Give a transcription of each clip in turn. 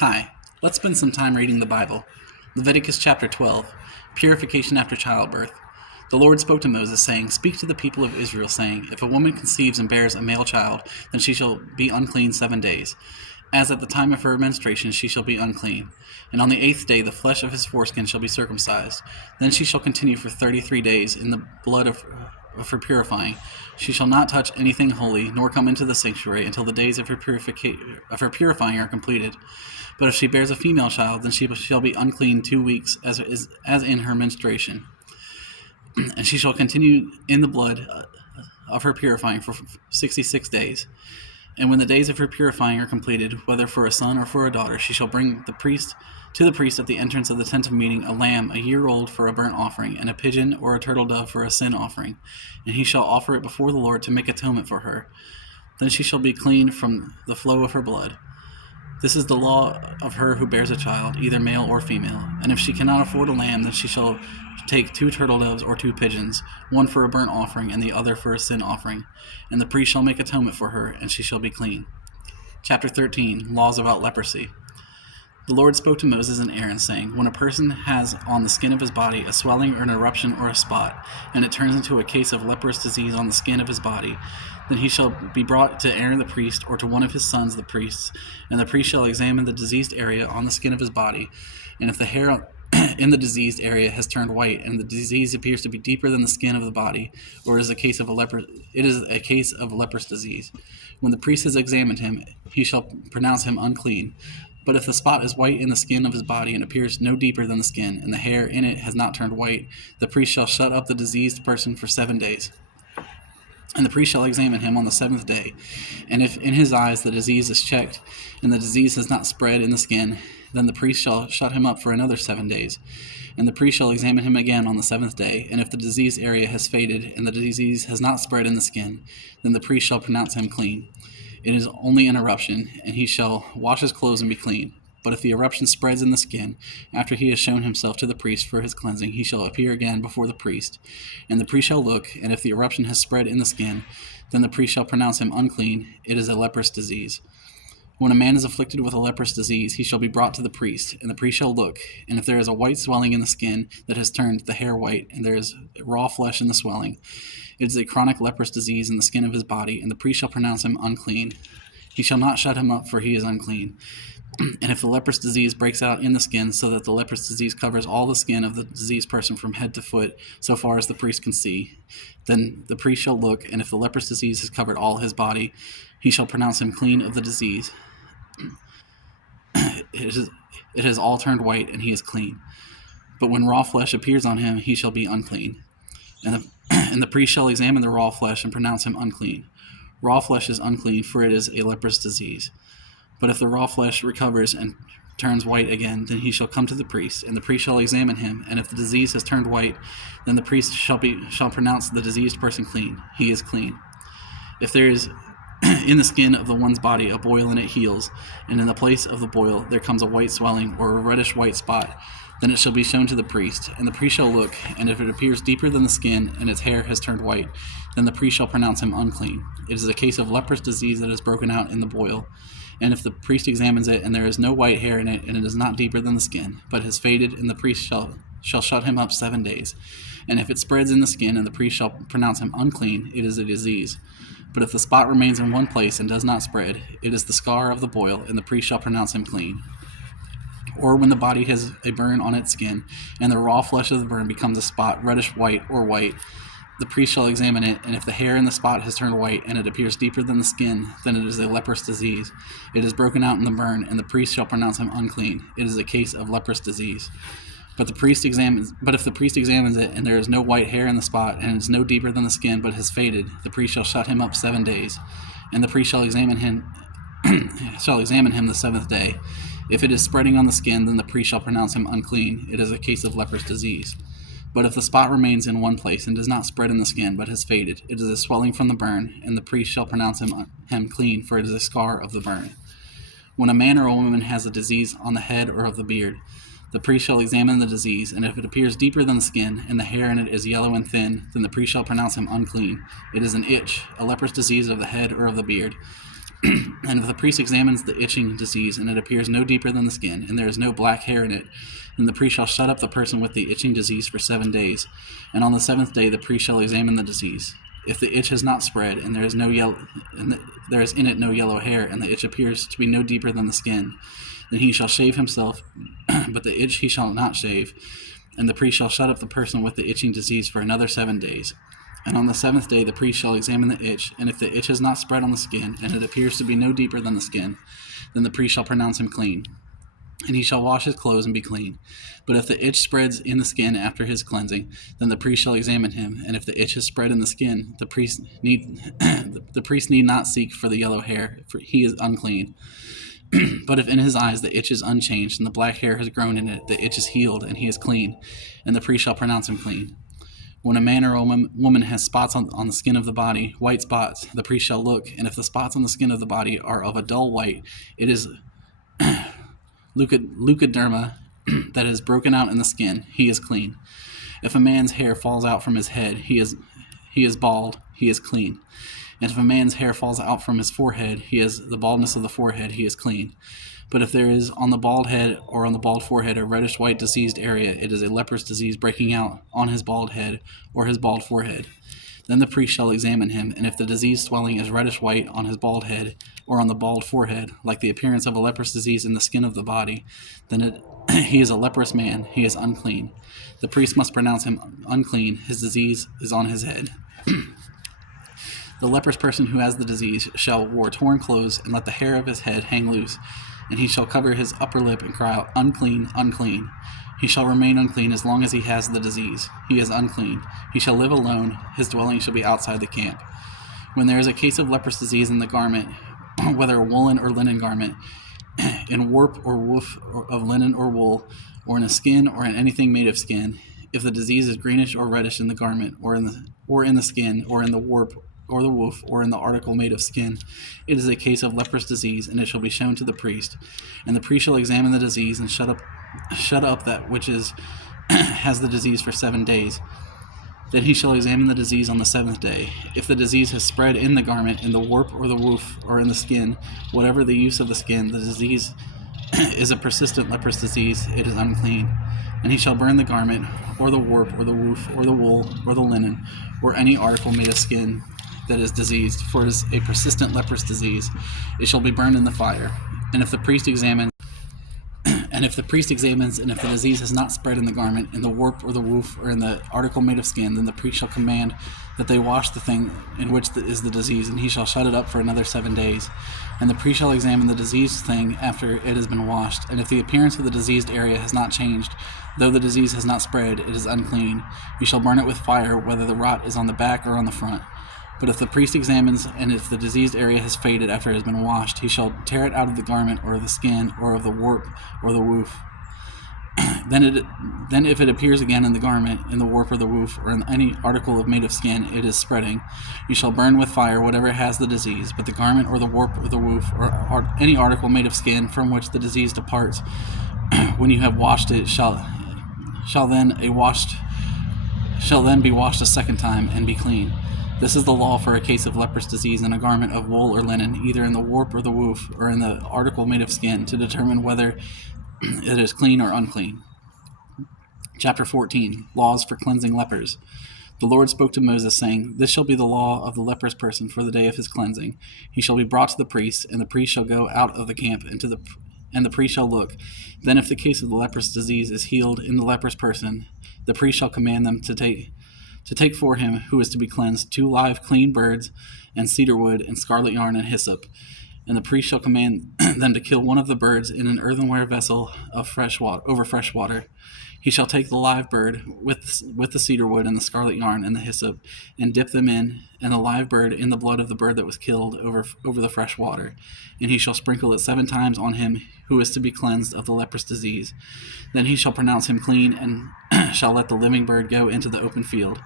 Hi, let's spend some time reading the Bible. Leviticus chapter 12, Purification after childbirth. The Lord spoke to Moses, saying, Speak to the people of Israel, saying, If a woman conceives and bears a male child, then she shall be unclean 7 days. As at the time of her menstruation she shall be unclean. And on the 8th day the flesh of his foreskin shall be circumcised. Then she shall continue for 33 days in the blood of her purifying. She shall not touch anything holy, nor come into the sanctuary until the days of her purifying are completed. But if she bears a female child, then she shall be unclean 2 weeks, as in her menstruation. And she shall continue in the blood of her purifying for 66 days. And when the days of her purifying are completed, whether for a son or for a daughter, she shall bring to the priest at the entrance of the tent of meeting a lamb a year old for a burnt offering, and a pigeon or a turtle dove for a sin offering. And he shall offer it before the Lord to make atonement for her. Then she shall be clean from the flow of her blood. This is the law of her who bears a child, either male or female. And if she cannot afford a lamb, then she shall take 2 turtle doves or 2 pigeons, one for a burnt offering and the other for a sin offering. And the priest shall make atonement for her, and she shall be clean. Chapter 13, Laws about leprosy. The Lord spoke to Moses and Aaron, saying, When a person has on the skin of his body a swelling or an eruption or a spot, and it turns into a case of leprous disease on the skin of his body, then he shall be brought to Aaron the priest, or to one of his sons the priests, and the priest shall examine the diseased area on the skin of his body, and if the hair in the diseased area has turned white, and the disease appears to be deeper than the skin of the body, or it is a case of leprous disease. When the priest has examined him, he shall pronounce him unclean. But if the spot is white in the skin of his body and appears no deeper than the skin, and the hair in it has not turned white, the priest shall shut up the diseased person for 7 days. And the priest shall examine him on the 7th day. And if in his eyes the disease is checked, and the disease has not spread in the skin, then the priest shall shut him up for another 7 days. And the priest shall examine him again on the 7th day. And if the diseased area has faded, and the disease has not spread in the skin, then the priest shall pronounce him clean. It is only an eruption, and he shall wash his clothes and be clean. But if the eruption spreads in the skin, after he has shown himself to the priest for his cleansing, he shall appear again before the priest. And the priest shall look, and if the eruption has spread in the skin, then the priest shall pronounce him unclean. It is a leprous disease. When a man is afflicted with a leprous disease, he shall be brought to the priest, and the priest shall look. And if there is a white swelling in the skin that has turned the hair white, and there is raw flesh in the swelling, it is a chronic leprous disease in the skin of his body, and the priest shall pronounce him unclean. He shall not shut him up, for he is unclean. And if the leprous disease breaks out in the skin, so that the leprous disease covers all the skin of the diseased person from head to foot, so far as the priest can see, then the priest shall look, and if the leprous disease has covered all his body, he shall pronounce him clean of the disease. It has all turned white, and he is clean. But when raw flesh appears on him, he shall be unclean. And the priest shall examine the raw flesh and pronounce him unclean. Raw flesh is unclean, for it is a leprous disease. But if the raw flesh recovers and turns white again, then he shall come to the priest, and the priest shall examine him. And if the disease has turned white, then the priest shall pronounce the diseased person clean. He is clean. If there is in the skin of the one's body a boil, and it heals, and in the place of the boil there comes a white swelling or a reddish white spot, then it shall be shown to the priest, and the priest shall look, and if it appears deeper than the skin, and its hair has turned white, then the priest shall pronounce him unclean. It is a case of leprous disease that is broken out in the boil. And if the priest examines it, and there is no white hair in it, and it is not deeper than the skin, but has faded, and the priest shall shut him up 7 days. And if it spreads in the skin, and the priest shall pronounce him unclean, it is a disease. But if the spot remains in one place and does not spread, it is the scar of the boil, and the priest shall pronounce him clean. Or when the body has a burn on its skin, and the raw flesh of the burn becomes a spot, reddish white or white, the priest shall examine it, and if the hair in the spot has turned white, and it appears deeper than the skin, then it is a leprous disease. It is broken out in the burn, and the priest shall pronounce him unclean. It is a case of leprous disease. But if the priest examines it, and there is no white hair in the spot, and it is no deeper than the skin, but has faded, the priest shall shut him up 7 days, and the priest shall examine him the 7th day. If it is spreading on the skin, then the priest shall pronounce him unclean. It is a case of leprous disease. But if the spot remains in one place and does not spread in the skin, but has faded, it is a swelling from the burn, and the priest shall pronounce him clean, for it is a scar of the burn. When a man or a woman has a disease on the head or of the beard, the priest shall examine the disease, and if it appears deeper than the skin, and the hair in it is yellow and thin, then the priest shall pronounce him unclean. It is an itch, a leprous disease of the head or of the beard. And if the priest examines the itching disease, and it appears no deeper than the skin, and there is no black hair in it, then the priest shall shut up the person with the itching disease for 7 days. And on the 7th day the priest shall examine the disease. If the itch has not spread, and there is there is in it no yellow hair, and the itch appears to be no deeper than the skin, then he shall shave himself, but the itch he shall not shave. And the priest shall shut up the person with the itching disease for another 7 days. And on the 7th day the priest shall examine the itch, and if the itch has not spread on the skin, and it appears to be no deeper than the skin, then the priest shall pronounce him clean. And he shall wash his clothes and be clean. But if the itch spreads in the skin after his cleansing, then the priest shall examine him, and if the itch has spread in the skin, the priest need not seek for the yellow hair, for he is unclean. But if in his eyes the itch is unchanged, and the black hair has grown in it, the itch is healed, and he is clean, and the priest shall pronounce him clean. When a man or a woman has spots on the skin of the body, white spots, the priest shall look, and if the spots on the skin of the body are of a dull white, it is leukoderma that is broken out in the skin, he is clean. If a man's hair falls out from his head, he is bald, he is clean. And if a man's hair falls out from his forehead, he has the baldness of the forehead, he is clean. But if there is on the bald head or on the bald forehead a reddish-white diseased area, it is a leprous disease breaking out on his bald head or his bald forehead. Then the priest shall examine him, and if the diseased swelling is reddish-white on his bald head or on the bald forehead, like the appearance of a leprous disease in the skin of the body, then he is a leprous man, he is unclean. The priest must pronounce him unclean, his disease is on his head. The leprous person who has the disease shall wear torn clothes, and let the hair of his head hang loose, and he shall cover his upper lip and cry out, unclean, unclean. He shall remain unclean as long as he has the disease. He is unclean. He shall live alone. His dwelling shall be outside the camp. When there is a case of leprous disease in the garment, whether a woolen or linen garment, in warp or woof of linen or wool, or in a skin or in anything made of skin, if the disease is greenish or reddish in the garment, or in the skin, or in the warp, or the woof, or in the article made of skin, it is a case of leprous disease, and it shall be shown to the priest. And the priest shall examine the disease and shut up that which has the disease for 7 days. Then he shall examine the disease on the 7th day. If the disease has spread in the garment, in the warp or the woof, or in the skin, whatever the use of the skin, the disease is a persistent leprous disease, it is unclean. And he shall burn the garment, or the warp, or the woof, or the wool, or the linen, or any article made of skin that is diseased, for it is a persistent leprous disease. It shall be burned in the fire. And if the priest examines, and if the disease has not spread in the garment, in the warp or the woof, or in the article made of skin, then the priest shall command that they wash the thing in which is the disease, and he shall shut it up for another 7 days. And the priest shall examine the diseased thing after it has been washed, and if the appearance of the diseased area has not changed, though the disease has not spread, it is unclean. You shall burn it with fire, whether the rot is on the back or on the front. But if the priest examines, and if the diseased area has faded after it has been washed, he shall tear it out of the garment, or of the skin, or of the warp, or the woof. Then if it appears again in the garment, in the warp or the woof, or in any article made of skin, it is spreading. You shall burn with fire whatever has the disease, but the garment, or the warp, or the woof, or any article made of skin from which the disease departs, when you have washed it, shall then be washed a second time, and be clean. This is the law for a case of leprous disease in a garment of wool or linen, either in the warp or the woof, or in the article made of skin, to determine whether it is clean or unclean. Chapter 14. Laws for cleansing lepers. The Lord spoke to Moses, saying, This shall be the law of the leprous person for the day of his cleansing. He shall be brought to the priest, and the priest shall go out of the camp, and the priest shall look. Then if the case of the leprous disease is healed in the leprous person, the priest shall command them to take for him who is to be cleansed 2 live clean birds, and cedar wood, and scarlet yarn, and hyssop. And the priest shall command them to kill one of the birds in an earthenware vessel of fresh water. He shall take the live bird with the cedar wood and the scarlet yarn and the hyssop, and dip them and the live bird in the blood of the bird that was killed over the fresh water. And he shall sprinkle it 7 times on him who is to be cleansed of the leprous disease. Then he shall pronounce him clean, and shall let the living bird go into the open field.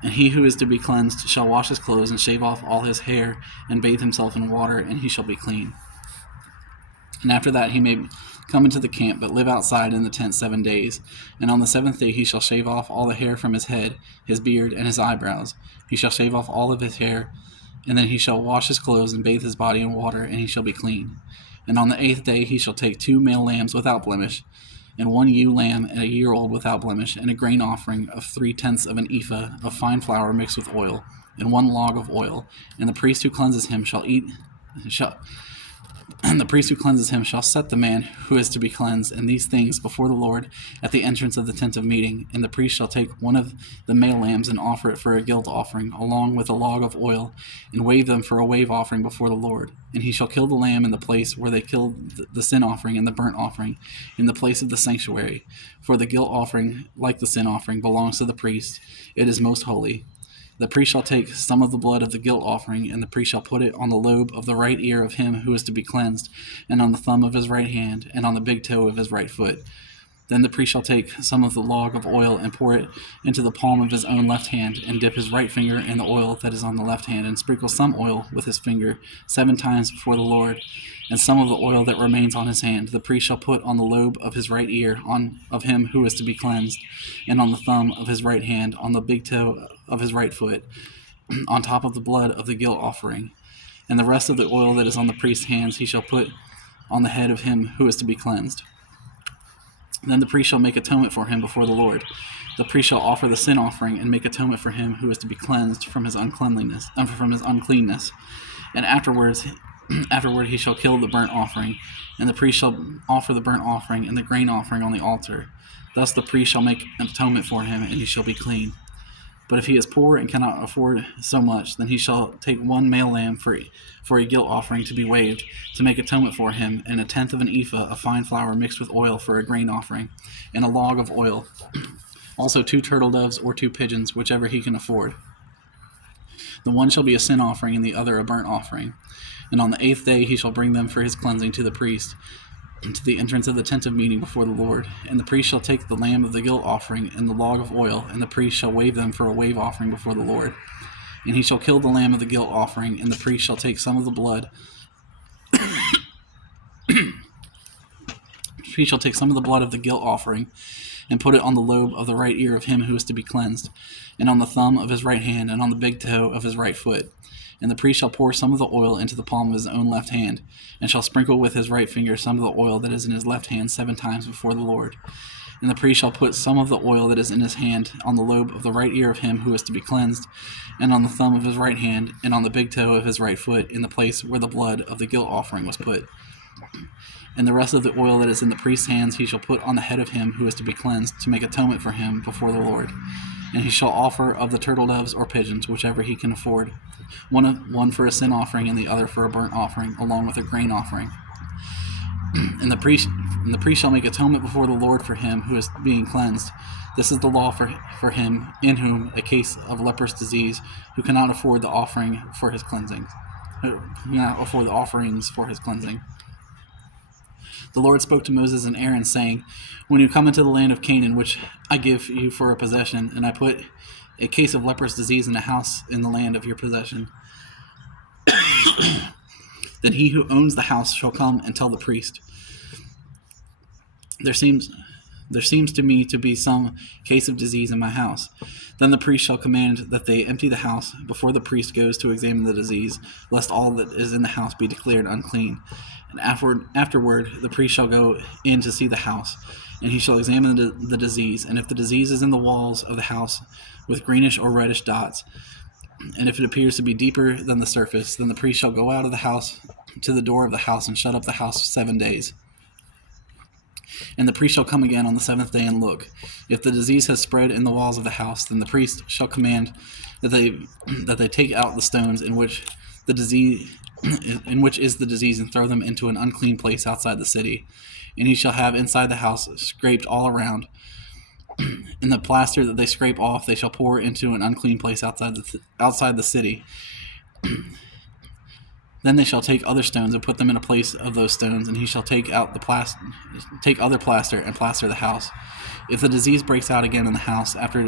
And he who is to be cleansed shall wash his clothes, and shave off all his hair, and bathe himself in water, and he shall be clean. And after that he may come into the camp, but live outside in the tent 7 days. And on the 7th day he shall shave off all the hair from his head, his beard, and his eyebrows. He shall shave off all of his hair And then he shall wash his clothes and bathe his body in water, and he shall be clean. And on the 8th day he shall take 2 male lambs without blemish, and 1 ewe lamb and a year old without blemish, and a grain offering of 3/10 of an ephah of fine flour mixed with oil, and 1 log of oil. And the priest who cleanses him and the priest who cleanses him shall set the man who is to be cleansed and these things before the Lord at the entrance of the tent of meeting. And the priest shall take one of the male lambs and offer it for a guilt offering, along with a log of oil, and wave them for a wave offering before the Lord. And he shall kill the lamb in the place where they killed the sin offering and the burnt offering, in the place of the sanctuary. For the guilt offering, like the sin offering, belongs to the priest. It is most holy. The priest shall take some of the blood of the guilt offering, and the priest shall put it on the lobe of the right ear of him who is to be cleansed, and on the thumb of his right hand, and on the big toe of his right foot. Then the priest shall take some of the log of oil and pour it into the palm of his own left hand, and dip his right finger in the oil that is on the left hand, and sprinkle some oil with his finger 7 times before the Lord. And some of the oil that remains on his hand the priest shall put on the lobe of his right ear of him who is to be cleansed, and on the thumb of his right hand, on the big toe of his right foot, on top of the blood of the guilt offering. And the rest of the oil that is on the priest's hands he shall put on the head of him who is to be cleansed. Then the priest shall make atonement for him before the Lord. The priest shall offer the sin offering and make atonement for him who is to be cleansed from his uncleanness. And afterward he shall kill the burnt offering, and the priest shall offer the burnt offering and the grain offering on the altar. Thus the priest shall make atonement for him, and he shall be clean. But if he is poor and cannot afford so much, then he shall take 1 male lamb for a guilt offering to be waved, to make atonement for him, and 1/10 of an ephah of fine flour mixed with oil for a grain offering, and a log of oil. Also 2 turtle doves or 2 pigeons, whichever he can afford. The one shall be a sin offering, and the other a burnt offering. And on the 8th day he shall bring them for his cleansing to the priest, to the entrance of the tent of meeting before the Lord. And the priest shall take the lamb of the guilt offering and the log of oil, and the priest shall wave them for a wave offering before the Lord. And he shall kill the lamb of the guilt offering, and the priest shall take some of the blood. He shall take some of the blood of the guilt offering, and put it on the lobe of the right ear of him who is to be cleansed, and on the thumb of his right hand, and on the big toe of his right foot. And the priest shall pour some of the oil into the palm of his own left hand, and shall sprinkle with his right finger some of the oil that is in his left hand 7 times before the Lord. And the priest shall put some of the oil that is in his hand on the lobe of the right ear of him who is to be cleansed, and on the thumb of his right hand, and on the big toe of his right foot, in the place where the blood of the guilt offering was put. And the rest of the oil that is in the priest's hands he shall put on the head of him who is to be cleansed, to make atonement for him before the Lord. And he shall offer of the turtle doves or pigeons, whichever he can afford, one for a sin offering and the other for a burnt offering, along with a grain offering. And the priest shall make atonement before the Lord for him who is being cleansed. This is the law for him in whom a case of leprous disease, who cannot afford the offering for his cleansing. Afford the offerings for his cleansing. The Lord spoke to Moses and Aaron, saying, When you come into the land of Canaan, which I give you for a possession, and I put a case of leprous disease in a house in the land of your possession, then he who owns the house shall come and tell the priest, There seems to me to be some case of disease in my house. Then the priest shall command that they empty the house before the priest goes to examine the disease, lest all that is in the house be declared unclean. And afterward the priest shall go in to see the house, and he shall examine the disease. And if the disease is in the walls of the house with greenish or reddish dots, and if it appears to be deeper than the surface, then the priest shall go out of the house to the door of the house and shut up the house 7 days. And the priest shall come again on the 7th day and look. If the disease has spread in the walls of the house, then the priest shall command that they take out the stones in which is the disease, and throw them into an unclean place outside the city. And he shall have inside the house scraped all around. And the plaster that they scrape off they shall pour into an unclean place outside the city. Then they shall take other stones and put them in a place of those stones, and he shall take out take other plaster and plaster the house. If the disease breaks out again in the house after he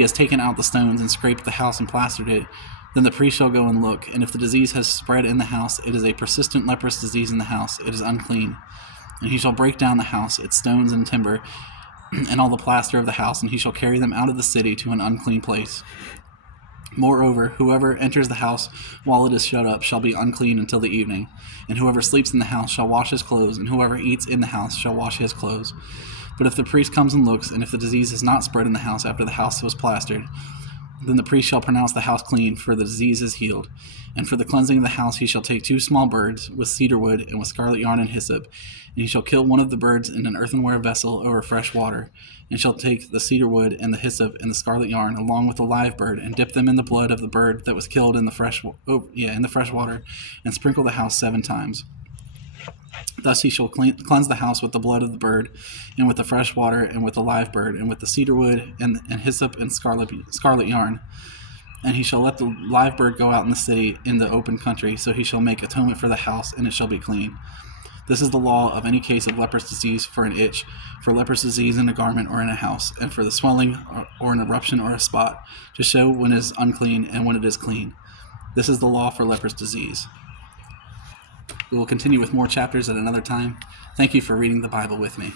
has taken out the stones and scraped the house and plastered it, then the priest shall go and look. And if the disease has spread in the house, it is a persistent leprous disease in the house. It is unclean. And he shall break down the house, its stones and timber, and all the plaster of the house, and he shall carry them out of the city to an unclean place. Moreover, whoever enters the house while it is shut up shall be unclean until the evening, and whoever sleeps in the house shall wash his clothes, and whoever eats in the house shall wash his clothes. But if the priest comes and looks, and if the disease is not spread in the house after the house was plastered, then the priest shall pronounce the house clean, for the disease is healed. And for the cleansing of the house he shall take 2 small birds, with cedar wood, and with scarlet yarn and hyssop, and he shall kill one of the birds in an earthenware vessel over fresh water, and shall take the cedar wood and the hyssop and the scarlet yarn along with the live bird, and dip them in the blood of the bird that was killed in the fresh water, and sprinkle the house 7 times. Thus he shall cleanse the house with the blood of the bird, and with the fresh water, and with the live bird, and with the cedar wood, and hyssop, and scarlet yarn. And he shall let the live bird go out in the city in the open country, so he shall make atonement for the house, and it shall be clean. This is the law of any case of leprous disease for an itch, for leprous disease in a garment or in a house, and for the swelling or an eruption or a spot, to show when it is unclean and when it is clean. This is the law for leprous disease. We will continue with more chapters at another time. Thank you for reading the Bible with me.